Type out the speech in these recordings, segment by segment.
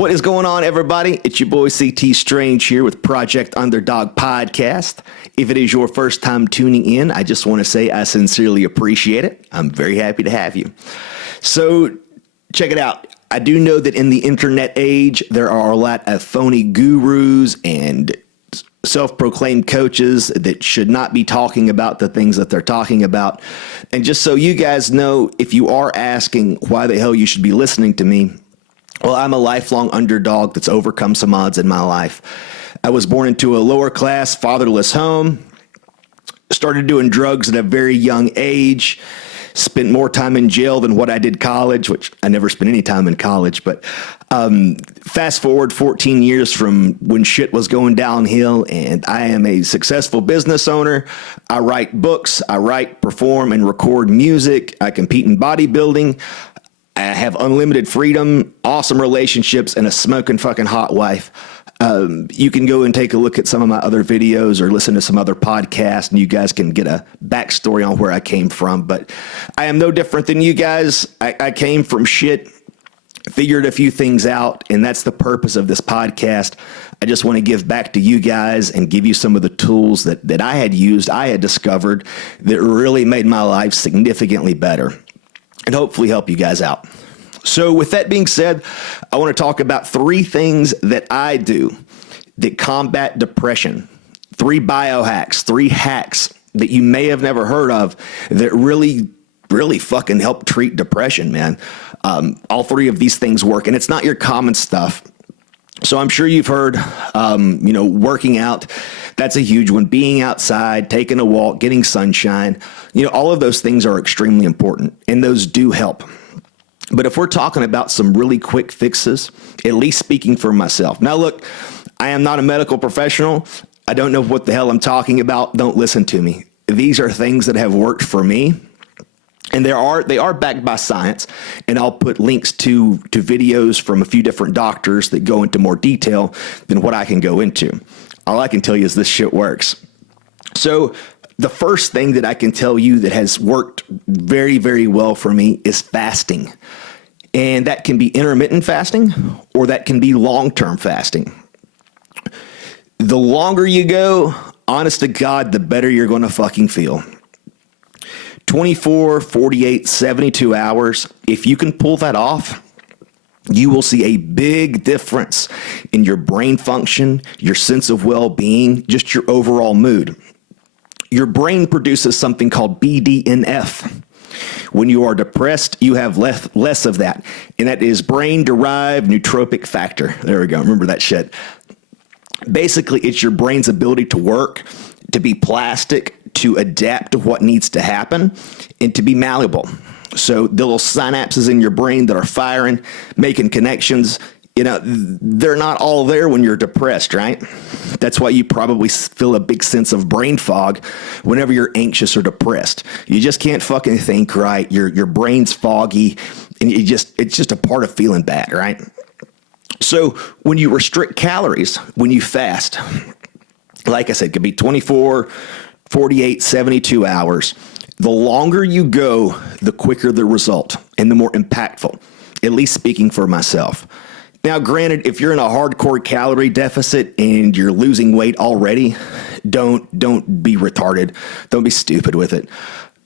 What is going on, everybody? It's your boy CT Strange here with Project Underdog Podcast. If it is your first time tuning in, I just want to say I sincerely appreciate it. I'm very happy to have you. So check it out. I do know that in the internet age, there are a lot of phony gurus and self-proclaimed coaches that should not be talking about the things that they're talking about. And just so you guys know, if you are asking why the hell you should be listening to me, well, I'm a lifelong underdog that's overcome some odds in my life. I was born into a lower class, fatherless home, started doing drugs at a very young age, spent more time in jail than what I did college, which I never spent any time in college. But fast forward 14 years from when shit was going downhill, and I am a successful business owner. I write books, I write, perform, and record music. I compete in bodybuilding. I have unlimited freedom, awesome relationships, and a smoking fucking hot wife. You can go and take a look at some of my other videos or listen to some other podcasts, and you guys can get a backstory on where I came from. But I am no different than you guys. I came from shit, figured a few things out, and that's the purpose of this podcast. I just want to give back to you guys and give you some of the tools that I had used, I had discovered, that really made my life significantly better, and hopefully help you guys out. So with that being said, I want to talk about 3 things that I do that combat depression. 3 biohacks, 3 hacks that you may have never heard of that really fucking help treat depression, man. All 3 of these things work, and it's not your common stuff. So I'm sure you've heard, working out. That's a huge one. Being outside, taking a walk, getting sunshine. All of those things are extremely important, and those do help. But if we're talking about some really quick fixes, at least speaking for myself. Now, look, I am not a medical professional. I don't know what the hell I'm talking about. Don't listen to me. These are things that have worked for me. And they are backed by science, and I'll put links to videos from a few different doctors that go into more detail than what I can go into. All I can tell you is this shit works. So the first thing that I can tell you that has worked very, very well for me is fasting. And that can be intermittent fasting, or that can be long-term fasting. The longer you go, honest to God, the better you're going to fucking feel. 24, 48, 72 hours, if you can pull that off, you will see a big difference in your brain function, your sense of well-being, just your overall mood. Your brain produces something called BDNF. When you are depressed, you have less of that, and that is brain-derived nootropic factor. There we go. Remember that shit. Basically, it's your brain's ability to work, to be plastic, to adapt to what needs to happen, and to be malleable. So the little synapses in your brain that are firing, making connections, they're not all there when you're depressed, right? That's why you probably feel a big sense of brain fog whenever you're anxious or depressed. You just can't fucking think right. Your brain's foggy, and it's just a part of feeling bad, right? So when you restrict calories, when you fast, like I said, it could be 24, 48, 72 hours. The longer you go, the quicker the result and the more impactful, at least speaking for myself. Now, granted, if you're in a hardcore calorie deficit and you're losing weight already, don't be retarded. Don't be stupid with it.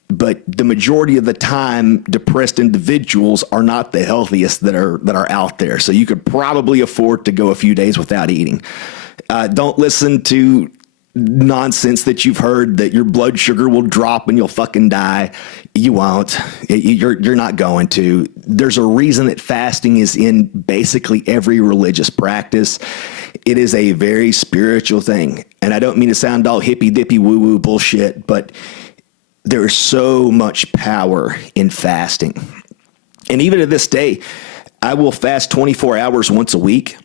But the majority of the time, depressed individuals are not the healthiest that are out there. So you could probably afford to go a few days without eating. Don't listen to nonsense that you've heard that your blood sugar will drop and you'll fucking die. You won't. You're not going to. There's a reason that fasting is in basically every religious practice. It is a very spiritual thing. And I don't mean to sound all hippy dippy woo woo bullshit, but there is so much power in fasting. And even to this day, I will fast 24 hours once a week.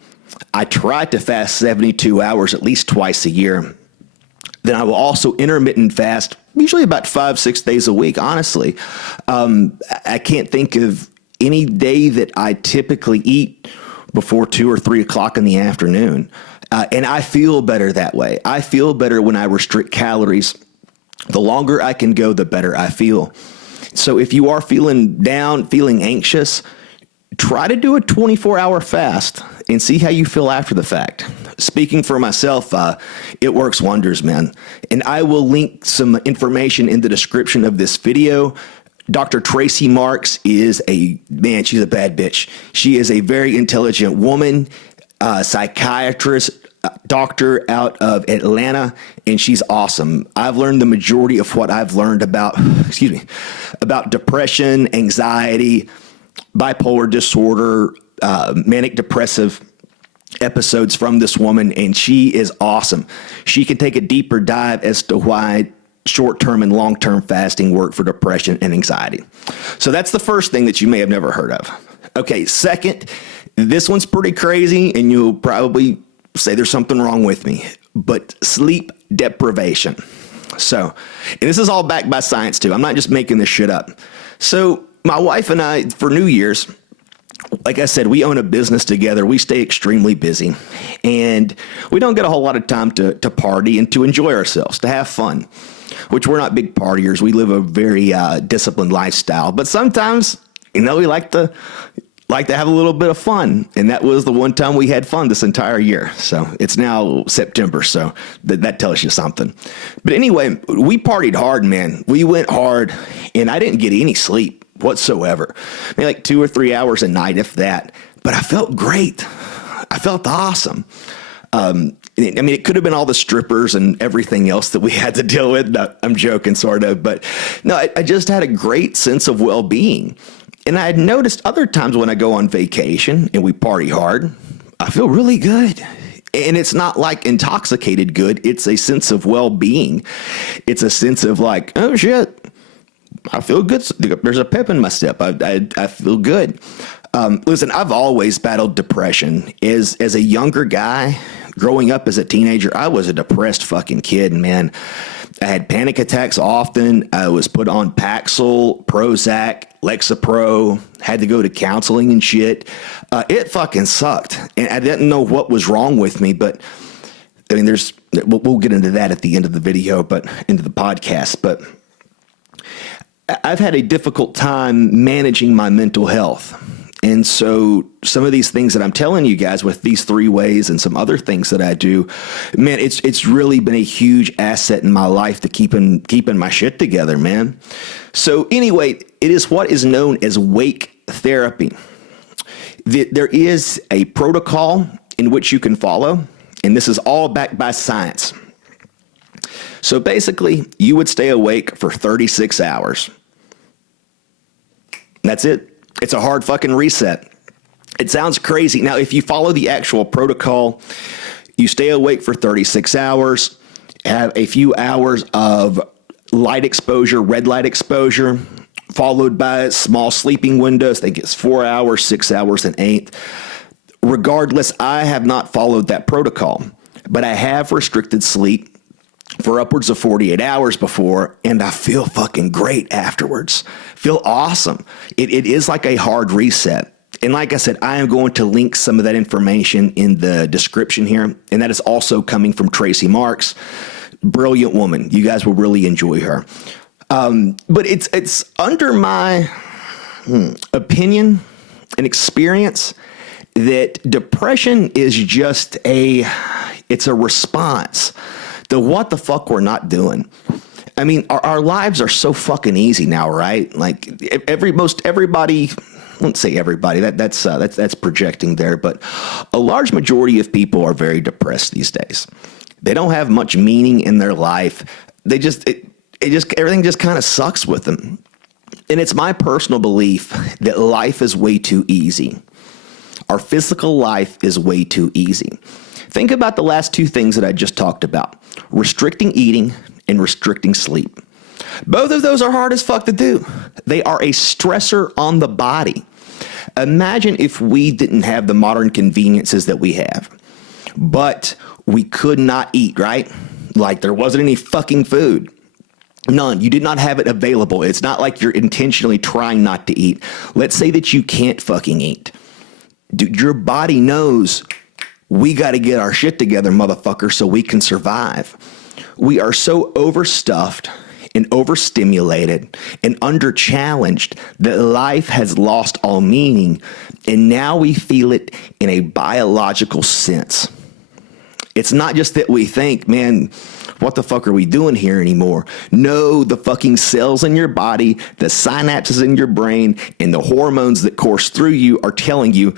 I try to fast 72 hours at least twice a year. Then I will also intermittent fast, usually about 5-6 days a week, honestly. I can't think of any day that I typically eat before 2 or 3 o'clock in the afternoon. And I feel better that way. I feel better when I restrict calories. The longer I can go, the better I feel. So if you are feeling down, feeling anxious, try to do a 24-hour fast. and see how you feel after the fact. Speaking for myself, it works wonders, man. And I will link some information in the description of this video. Dr. Tracey Marks is she's a bad bitch. She is a very intelligent woman, psychiatrist, doctor out of Atlanta, and she's awesome. I've learned the majority of what I've learned about depression, anxiety, bipolar disorder, manic depressive episodes from this woman, and she is awesome. She can take a deeper dive as to why short-term and long-term fasting work for depression and anxiety. So that's the first thing that you may have never heard of. Okay, second, this one's pretty crazy, and you'll probably say there's something wrong with me, but sleep deprivation. So, and this is all backed by science too. I'm not just making this shit up. So my wife and I, for New Year's, like I said, we own a business together. We stay extremely busy, and we don't get a whole lot of time to party and to enjoy ourselves, to have fun, which we're not big partiers. We live a very disciplined lifestyle, but sometimes, we like to have a little bit of fun. And that was the one time we had fun this entire year. So it's now September. So that tells you something. But anyway, we partied hard, man. We went hard, and I didn't get any sleep whatsoever. Maybe like 2 or 3 hours a night, if that. But I felt great. I felt awesome. It could have been all the strippers and everything else that we had to deal with. No, I'm joking, sort of. But no, I just had a great sense of well-being. And I had noticed other times when I go on vacation and we party hard, I feel really good. And it's not like intoxicated good. It's a sense of well-being. It's a sense of like, oh shit, I feel good. There's a pep in my step. I feel good. Listen, I've always battled depression. As a younger guy, growing up as a teenager, I was a depressed fucking kid, man. I had panic attacks often. I was put on Paxil, Prozac, Lexapro, had to go to counseling and shit. It fucking sucked. And I didn't know what was wrong with me, but we'll get into that at the end of the video, but into the podcast. But I've had a difficult time managing my mental health. And so some of these things that I'm telling you guys with these 3 ways and some other things that I do, man, it's really been a huge asset in my life to keeping my shit together, man. So anyway, it is what is known as wake therapy. There is a protocol in which you can follow, and this is all backed by science. So basically, you would stay awake for 36 hours. That's it. It's a hard fucking reset. It sounds crazy. Now, if you follow the actual protocol, you stay awake for 36 hours, have a few hours of light exposure, red light exposure, followed by small sleeping windows. I think it's 4 hours, 6 hours, and 8. Regardless, I have not followed that protocol, but I have restricted sleep for upwards of 48 hours before, and I feel fucking great afterwards. Feel awesome. It is like a hard reset. And like I said, I am going to link some of that information in the description here, and that is also coming from Tracey Marks. Brilliant woman. You guys will really enjoy her. But it's under my opinion and experience that depression is just it's a response to what the fuck we're not doing. I mean, our lives are so fucking easy now, right? Like everybody, I won't say everybody, that's projecting there, but a large majority of people are very depressed these days. They don't have much meaning in their life. Everything just kind of sucks with them. And it's my personal belief that life is way too easy. Our physical life is way too easy. Think about the last 2 things that I just talked about: restricting eating and restricting sleep. Both of those are hard as fuck to do. They are a stressor on the body. Imagine if we didn't have the modern conveniences that we have, but we could not eat, right? Like there wasn't any fucking food. None. You did not have it available. It's not like you're intentionally trying not to eat. Let's say that you can't fucking eat. Dude, your body knows we got to get our shit together, motherfucker, so we can survive. We are so overstuffed and overstimulated and under-challenged that life has lost all meaning, and now we feel it in a biological sense. It's not just that we think, man, what the fuck are we doing here anymore? No, the fucking cells in your body, the synapses in your brain, and the hormones that course through you are telling you,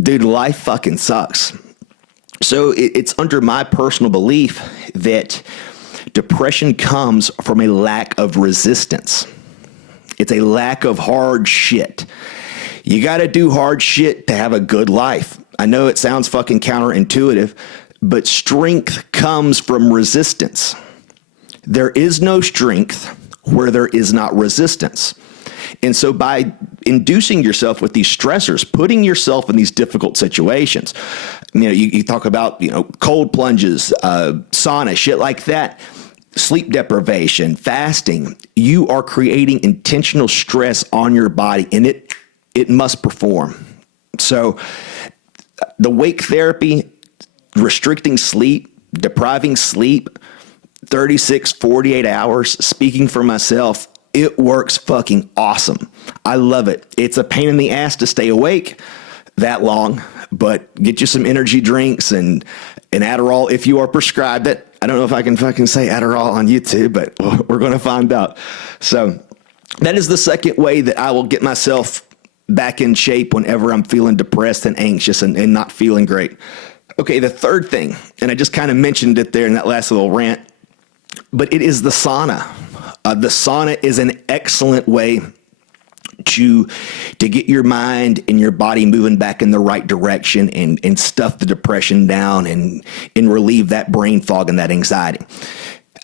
dude, life fucking sucks. So it's under my personal belief that depression comes from a lack of resistance. It's a lack of hard shit. You got to do hard shit to have a good life. I know it sounds fucking counterintuitive, but strength comes from resistance. There is no strength where there is not resistance. And so by inducing yourself with these stressors, putting yourself in these difficult situations, you talk about, cold plunges, sauna, shit like that, sleep deprivation, fasting, you are creating intentional stress on your body, and it must perform. So the wake therapy, restricting sleep, depriving sleep, 36, 48 hours, speaking for myself, it works fucking awesome. I love it. It's a pain in the ass to stay awake that long, but get you some energy drinks and Adderall if you are prescribed it. I don't know if I can fucking say Adderall on YouTube, but we're going to find out. So that is the second way that I will get myself back in shape whenever I'm feeling depressed and anxious and not feeling great. Okay, the third thing, and I just kind of mentioned it there in that last little rant, but it is the sauna. The sauna is an excellent way to get your mind and your body moving back in the right direction and stuff the depression down and relieve that brain fog and that anxiety.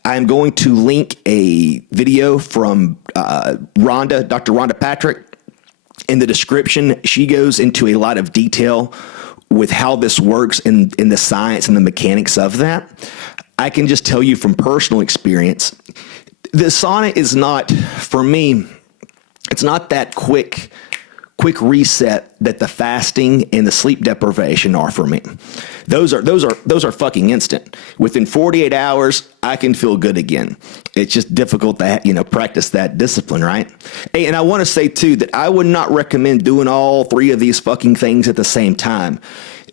I'm going to link a video from Dr. Rhonda Patrick in the description. She goes into a lot of detail with how this works in the science and the mechanics of that. I can just tell you from personal experience, the sauna is not, for me, it's not that quick reset that the fasting and the sleep deprivation are for me. Those are fucking instant. Within 48 hours, I can feel good again. It's just difficult to practice that discipline, right? Hey, and I want to say too that I would not recommend doing all three of these fucking things at the same time.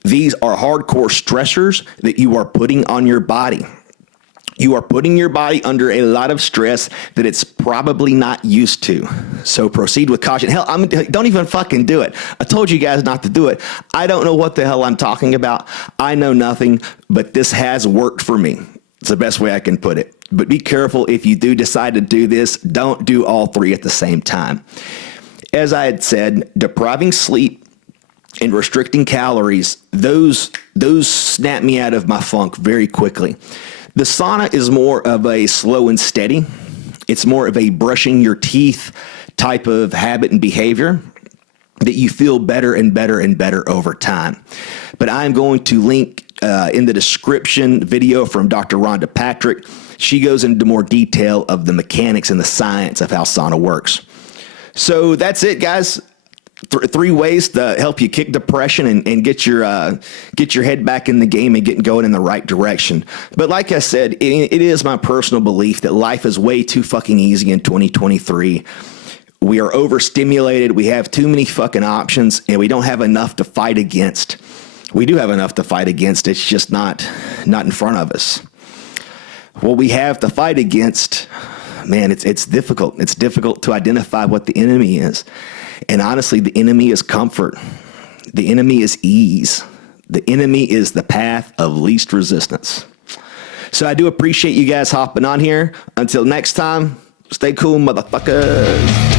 These are hardcore stressors that you are putting on your body. You are putting your body under a lot of stress that it's probably not used to. So proceed with caution. Hell, don't even fucking do it. I told you guys not to do it. I don't know what the hell I'm talking about. I know nothing, but this has worked for me. It's the best way I can put it. But be careful if you do decide to do this. Don't do all three at the same time. As I had said, depriving sleep and restricting calories, those snap me out of my funk very quickly. The sauna is more of a slow and steady. It's more of a brushing your teeth type of habit and behavior that you feel better and better and better over time. But I'm going to link in the description video from Dr. Rhonda Patrick. She goes into more detail of the mechanics and the science of how sauna works. So that's it, guys. Three ways to help you kick depression and get your head back in the game and getting going in the right direction. But like I said, it is my personal belief that life is way too fucking easy in 2023. We are overstimulated. We have too many fucking options, and we don't have enough to fight against. We do have enough to fight against. It's just not in front of us. What we have to fight against, man, it's difficult. It's difficult to identify what the enemy is. And honestly, the enemy is comfort. The enemy is ease. The enemy is the path of least resistance. So I do appreciate you guys hopping on here. Until next time, stay cool, motherfuckers.